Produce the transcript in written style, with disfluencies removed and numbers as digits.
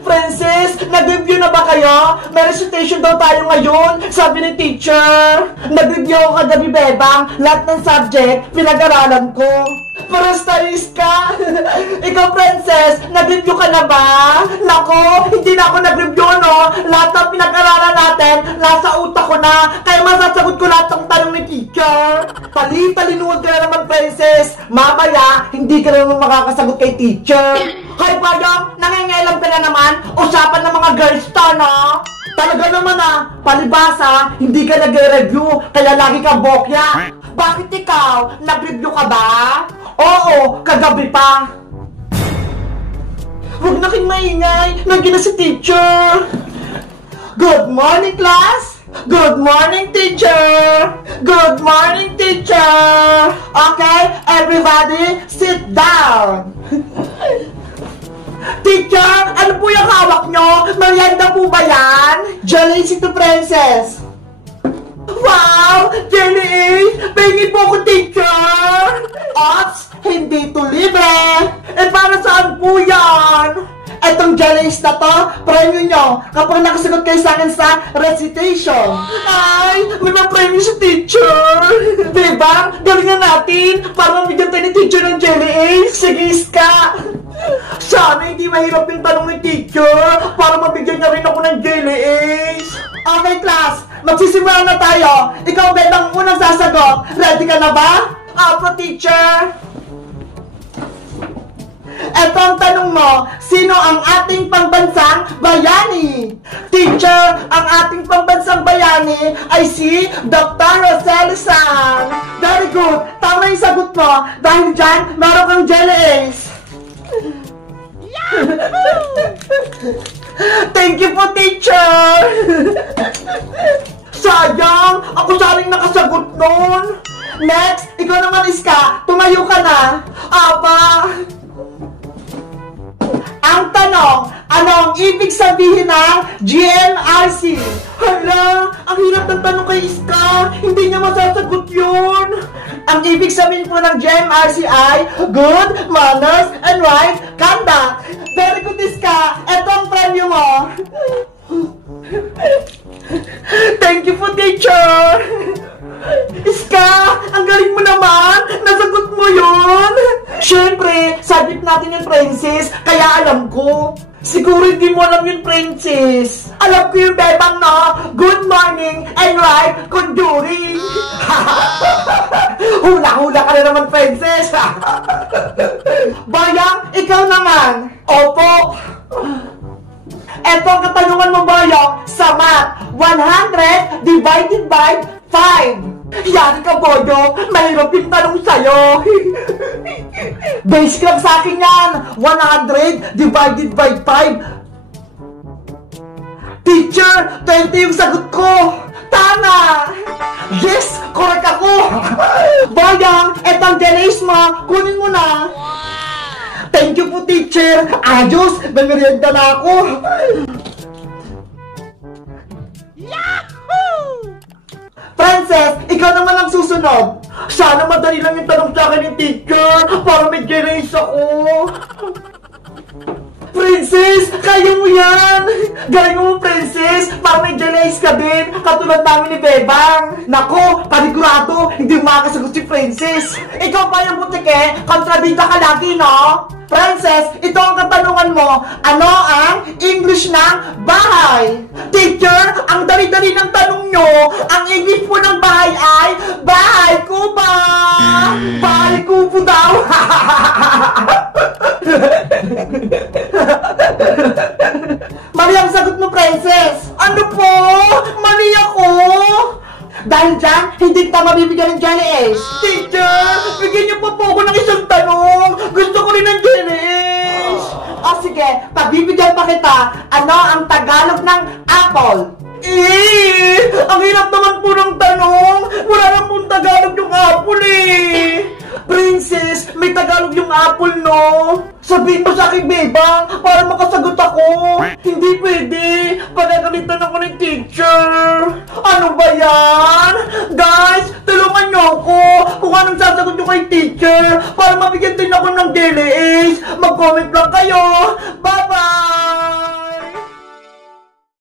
Princess, nag-review na ba kayo? May recitation daw tayo ngayon, sabi ni teacher. Nag-review ako kagabi, Bebang. Lahat ng subject, pinag-aralan ko. Parastayis ka! Ikaw, Princess, nag-review ka na ba? Nako, hindi na ako nag-review, no? Lahat ng pinag-aralan natin, nasa utak ko na. Kaya masasagot ko lahat ng tanong ni teacher. Talinuwag ka na naman, Princess. Mamaya, hindi ka na naman makakasagot kay teacher. Hay, Bayang, nangingailam ka na naman. Usapan ng mga girls to, no? Talaga naman palibasa, hindi ka nag-review, kaya lagi kang bokya. Bakit ikaw? Nag-review ka ba? Oo, kagabi pa. Huwag na kayong maingay, nandiyan na si teacher. Good morning, class! Good morning, teacher! Good morning, teacher! Okay, everybody, sit down! Teacher, ano po yung hawak nyo? Merienda po ba yan? Jelly to Princess! Wow! Jelly Ace! Pahingin po ako, teacher! Ops! Hindi to libre! Eh, para saan po yan? Etong Jelly Ace na to, premyo nyo kapag nakasagot kayo sa akin sa recitation. Ay! May ma-premyo si teacher! Diba? Galingan natin para mabigyan tayo ni teacher ng Jelly Ace! Sige, Iska! Sana hindi mahirap yung tanong ni teacher para mabigyan niya rin ako ng Jelly Ace. Okay, class, magsisimula na tayo. Ikaw, Bebang, unang sasagot. Ready ka na ba? Apo, teacher. Eto ang tanong mo, sino ang ating pambansang bayani? Teacher, ang ating pambansang bayani ay si Dr. Rosel San. Very good, tama yung sagot mo. Dahil dyan, meron kang Jelly Ace. Thank you po, teacher. Sayang, ako saling nakasagot nun. Next, ikaw naman, Iska. Tumayo ka na. Apa. Ang tanong, ano ang ibig sabihin ng GMRC? Hala, ang hirap ng tanong kay Iska. Hindi niya masasagot yun. Ang ibig sabihin po ng GMRC ay Good Manners and Right Conduct. Very good, Iska. Ito ang premyo mo. Thank you po, teacher. Iska, ang galing mo naman. Nasagot mo yun. Siyempre, subject natin yung Princess, kaya alam ko. Siguro hindi mo alam yung Princess. Alam ko yung Bebang na Good morning and right conjuring. Hula-hula ka na naman, Princess. Bayang, ikaw naman. Opo. Eto ang katanungan mo, Bayang, sa math. 100 divided by 5. Yan ka, Boyo. Mahirap yung tanong sa'yo. Basic lang sa akin yan. 100 divided by 5. Teacher, 20 yung sagot ko. Tama! Yes! Correct ako! Bayang, etang Jelly Ace mo. Kunin mo na. Thank you po, teacher. Ayos! May merienda na ako. Princess, ikaw naman ang susunod. Sana madali lang yung tanong sa akin ng teacher para may Jelly Ace ako. Princess, kaya mo yan! Galing mo, Princess! Para may Jelly Ace ka din, katulad namin ni Bebang. Nako, panigurado, hindi makakasagot si Princess. Ikaw pa yung butike, kontrabida ka lagi, no? Princess, ito ang katanungan mo. Ano ang English ng bahay? Teacher, ang dali-dali ng tanong nyo. Ang English po ng bahay ay bahay kubo. Bahay kubo daw. Mali ang sagot mo, Princess. Ano po? Mali ako. Dahil dyan, hindi kita mabibigyan ng Jelly Ace. Teacher, bigyan niyo po ako ng isang tanong. Gusto ko rin ng Jelly Ace. O sige, pagbibigyan pa kita. Ano ang Tagalog ng apple? Ang hirap naman po ng tanong. Wala na pong Tagalog yung apple eh. Princess, may Tagalog yung apple, no? Sabihin mo sa akin, Bebang, para makasagot ako. Hindi pwede. Panagalitan ako ng teacher. Ano ba yan? Guys, tulungan niyo ako kung anong sasagot niyo kay teacher para mabigyan din ako ng Jelly Ace. Mag-comment lang kayo. Bye-bye!